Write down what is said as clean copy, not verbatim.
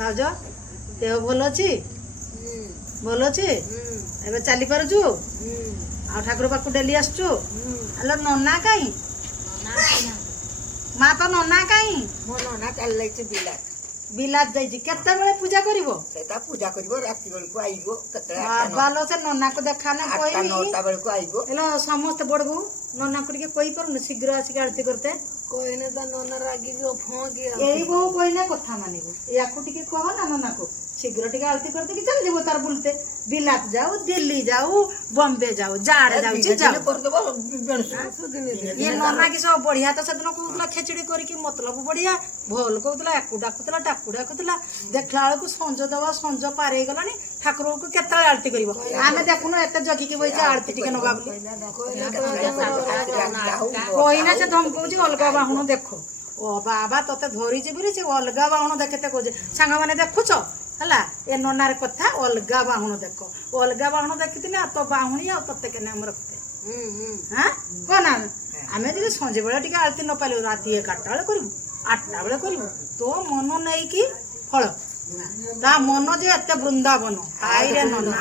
ଭାଉଜ ଦେହ ଭଲ ଅଛି? ଭଲ ଅଛି? ଏବେ ଚାଲି ପାରୁଛୁ? ଆଉ ଠାକୁର ପାଖକୁ ଡେଲି ଆସୁଛୁ? ଆଲୋ ନନା କାଇଁ? ମା ତ ନନା କାଇଁ? ମୋ ନନା ଚାଲି ଯାଇଛି ବିଲାତ। ବିଲାତ ଯାଇଛି। କେତେବେଳେ ପୂଜା କରିବ? ସେଟା ପୂଜା କରିବ ରାତି ବେଳକୁ ଆଇବ। କେତେବେଳେ ବାବାଲୋ ସେ ନନାକୁ ଦେଖା ନା 8ଟା କହିବି 9ଟା ବେଳକୁ ଆଇବ। ହେଲୋ ସମସ୍ତେ ବଡ ବୋଉ ନନାକୁ ଟିକେ କହିପାରୁନି ଶୀଘ୍ର ଆସିକି ଆଳତି କରତେ? କହିନେ ତା ନନା ରାଗିଯିବ ଫଁ ଏଇ ବୋଉ କହିଲେ କଥା ମାନିବ। ୟାକୁ ଟିକେ କହ ନା ନନାକୁ ଶୀଘ୍ର ଟିକେ ଆଳତି କରିତେ କି ଚାଲିଯିବ ତାର ବୁଲତେ। ବିଲାତ ଯାଉ, ଦିଲ୍ଲୀ ଯାଉ, ବମ୍ବେ ଯାଉ, ଯାଆଡେ ଯାଉଛି ଯାଉ। ଇଏ ନନା କି ସବୁ ବଢିଆ ତ ସେଦିନ କହୁଥିଲା ଖେଚୁଡି କରିକି ମତଲବ ବଢିଆ ଭଲ କହୁଥିଲା। ୟାକୁ ଡାକୁଥିଲା ଟାକୁ ଡାକୁଥିଲା। ଦେଖିଲା ବେଳକୁ ସଞ୍ଜ ଦବା ସଞ୍ଜ ପାର ହେଇଗଲାଣି। ଠାକୁରଙ୍କୁ କେତେବେଳେ ଆଳତି କରିବ? ଆମେ ଦେଖୁନୁ ଏତେ ଜଗିକି ବଇଛି ଆଳତି ଟିକେ ନବା ବୋଲି। କହିନା ସେ ଧମକଉଛି ଅଲଗା ବାହୁଣ ଦେଖ। ଓ ବାବା ତତେ ଧରିଛି ବୋଲି ସେ ଅଲଗା ବାହୁଣ ଦେଖେତେ କହୁଛି। ସାଙ୍ଗମାନେ ଦେଖୁଛ ହେଲା ଏ ନନାର କଥା ଅଲଗା ବାହୁଣ ଦେଖ। ଅଲଗା ବାହୁଣ ଦେଖିଥିଲେ ଆଉ ତ ବାହୁଣୀ ଆଉ ତତେ କେନେ ଆମର କହ ନା ଆମେ ଯଦି ସଞ୍ଜ ବେଳେ ଟିକେ ଆଳତି ନ ପାଇଲୁ ରାତି 11ଟା ବେଳେ କରିବୁ 8ଟା ବେଳେ କରିବୁ। ତୋ ମନ ନେଇକି ଫଳ ତା ମନ ଯେ ଏତେ ବୃନ୍ଦାବନ ଆଇରେ ନନା।